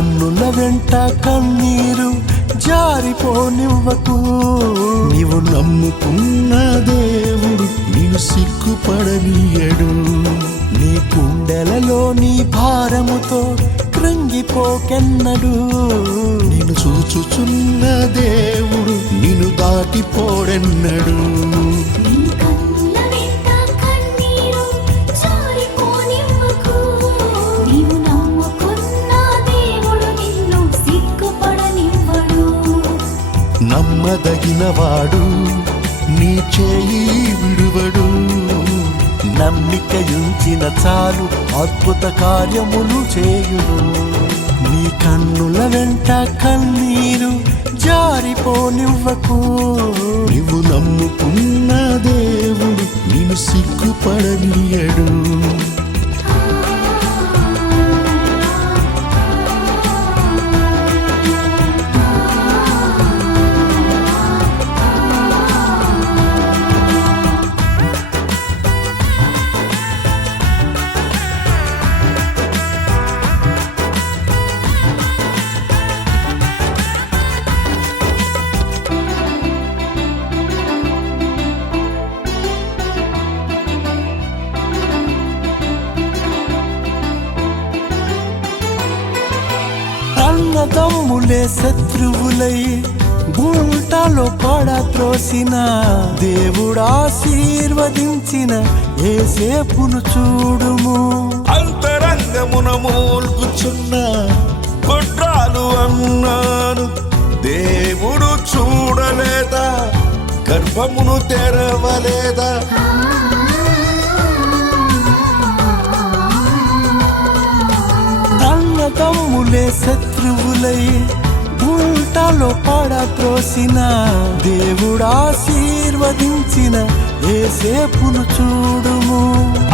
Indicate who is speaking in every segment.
Speaker 1: వెంట కన్నీరు జారిపోనివ్వకు. నీవు నమ్ముకున్న దేవుడు నీవు సిగ్గుపడనీయడు. నీ గుండెలలో నీ భారముతో కృంగిపోకెన్నడు. నేను చూచుచున్న దేవుడు నిన్ను దాటిపోడెన్నడు. నమ్మదగినవాడు నీ చేయి విడువడు. నమ్మికయుంచిన చాలు అద్భుత కార్యములు చేయును. నీ కన్నుల వెంట కన్నీరు జారిపోనివ్వకు. నీవు నమ్ముకున్న దేవుడు నిన్ను సిగ్గుపడనీయడు. అన్నదమ్ములే శత్రువులై గుంటలో పడత్రోసిన దేవుడు ఆశీర్వదించిన ఏసేపును చూడుము.
Speaker 2: అంతరంగమున మూల్గుచున్న కుట్రాలు అన్నాను. దేవుడు చూడలేదా గర్భమును తెరవలేదా?
Speaker 1: అన్నదమ్ములే శత్రువులై గుంటలో పడత్రోసిన దేవుడు ఆశీర్వదించిన ఏసేపును చూడుము?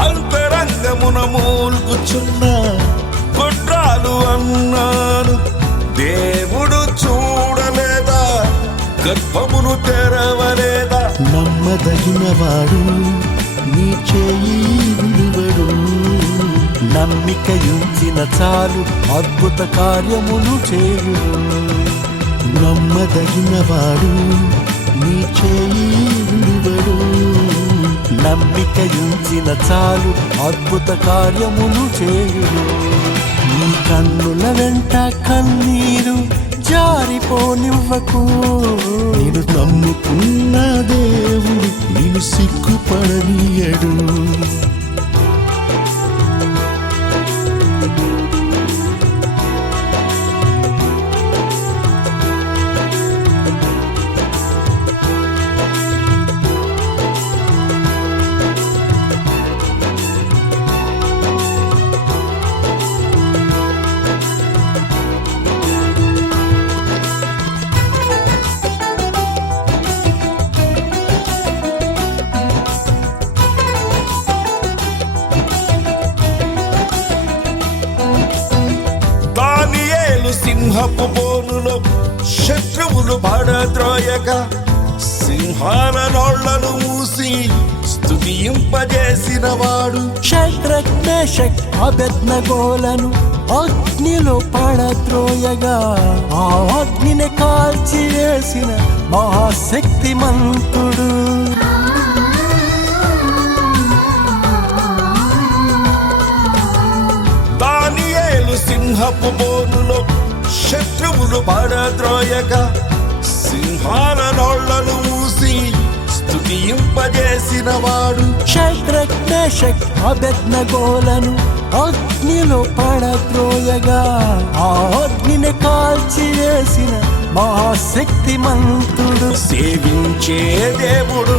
Speaker 2: అంతరంగమున మూల్గుచున్న కుట్రాలు అన్నాను. దేవుడు చూడలేదా? గర్భమును తెరవలేదా?
Speaker 1: నమ్మదగినవాడు నీ చేయి నమ్మికయుంచిన చాలు అద్భుత కార్యములు చేయుడు నమ్మదగినవాడు నీ చేయి విడువడు. నమ్మికయుంచిన చాలు అద్భుత కార్యములు చేయుడు నీ కన్నుల వెంట కన్నీరు జారిపోనివ్వకు. నేను నమ్ముకున్న దేవుడు నేను సిగ్గుపడనీయడు.
Speaker 2: శత్రువులు పడద్రోయగా సింహాల నోళ్ళను మూసి స్తుతింపజేసిన వాడు
Speaker 1: మేషక్ అబెద్నగోలను అగ్నిలో పడద్రోయగా ఆ అగ్నిని కాల్చి వేసిన మహాశక్తిమంతుడు.
Speaker 2: దానియేలు సింహపు బోనులో శత్రువులు పడద్రోయగా సింహాల నోళ్ళను మూసి స్తుతింపజేసిన వాడు.
Speaker 1: మేషక్ అబెద్నగోలను అగ్నిలో పడద్రోయగా ఆ అగ్నిని కాల్చి వేసిన మహాశక్తిమంతుడు.
Speaker 2: సేవించే దేవుడు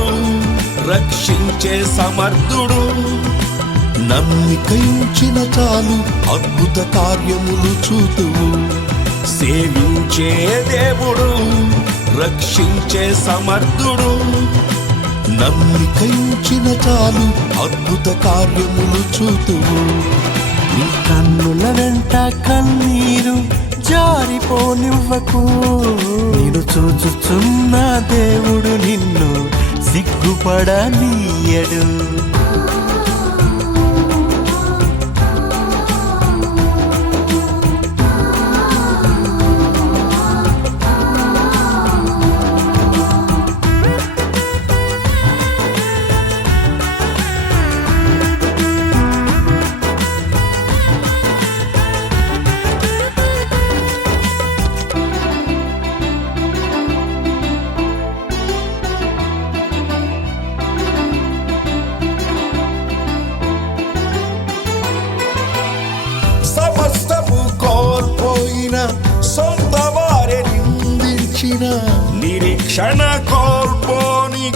Speaker 2: రక్షించే సమర్థుడు.
Speaker 1: నమ్మికయించిన చాలు అద్భుత కార్యములు చూతువు
Speaker 2: సేవించే దేవుడు రక్షించే సమర్థుడు.
Speaker 1: నమ్మికించిన చాలు అద్భుత కార్యములు చూతువు నీ కన్నుల వెంట కన్నీరు జారిపోనివ్వకు. నేను చూచుచున్న దేవుడు నిన్ను సిగ్గుపడనీయడు.
Speaker 2: నిరీక్షణ కోల్పోని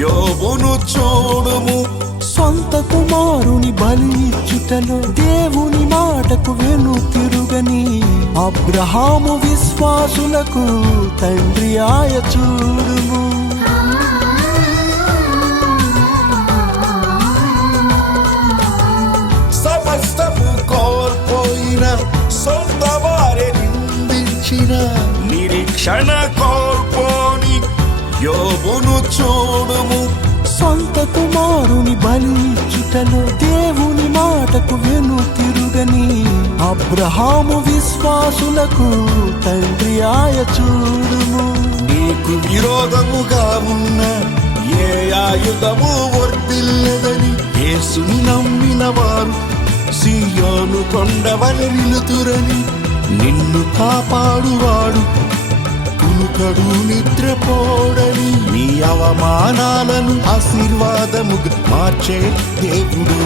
Speaker 2: యోబును చూడుము.
Speaker 1: సొంత కుమారుని బలి ఇచ్చుటలో దేవుని మాటకు వెను తిరుగని అబ్రహాము విశ్వాసులకు తండ్రి ఆయ చూడుము.
Speaker 2: సమస్తము కోల్పోయిన సొంత వారే
Speaker 1: నిందించిన
Speaker 2: నిరీక్షణ కోల్పోని యోబును చూడుము.
Speaker 1: సొంత కుమారుని బలి ఇచ్చుటలో దేవుని మాటకు వెను తిరుగని అబ్రహాము విశ్వాసులకు తండ్రి ఆయ చూడుము.
Speaker 2: నీకు విరోధముగా ఉన్న ఏ ఆయుధము వర్తిల్లదని
Speaker 1: యేసుని నమ్మిన వారు సియోను కొండవని నిలుతురని నిన్ను కాపాడువాడు కునుకడు నిద్రపోడని నీ అవమానాలను ఆశీర్వాదముగా మార్చే దేవుడు.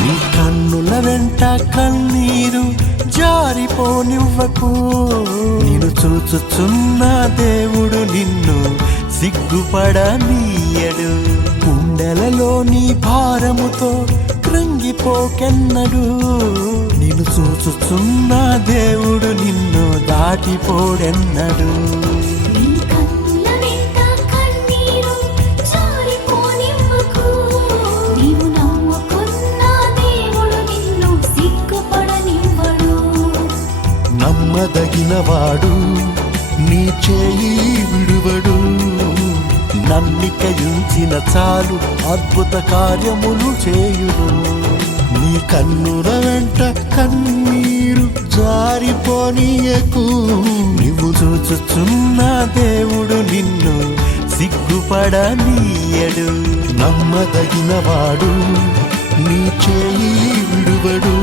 Speaker 1: నీ కన్నుల వెంట కన్నీరు జారిపోనివ్వకు. నేను చూచుచున్న దేవుడు నిన్ను సిగ్గుపడనీయడు. కుండలలో నీ భారముతో కృంగిపోకెన్నడు నిన్ను చూచుచున్న దేవుడు నిన్ను దాటిపోడెన్నడు
Speaker 3: నీ కన్నుల వెంట కన్నీరు జారిపోనివ్వకు. నీవు నమ్ముకున్న దేవుడు నిన్ను సిగ్గుపడనివ్వడు.
Speaker 1: నమ్మదగిన వాడు నీ చేయి విడువడు నమ్మిక ఉంచిన చాలు అద్భుత కార్యములు చేయును. నీ కన్నుల వెంట కన్నీరు జారిపోనీయకు. నువ్వు చూచుచున్న దేవుడు నిన్ను సిగ్గుపడనీయడు. నమ్మదగిన వాడు నీ చేయి విడువడు.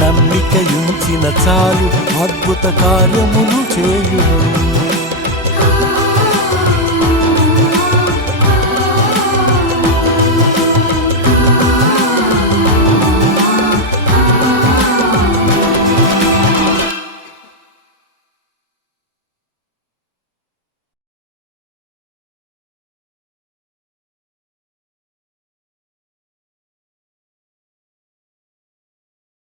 Speaker 1: నమ్మిక ఉంచిన చాలు అద్భుత కార్యములు చేయును.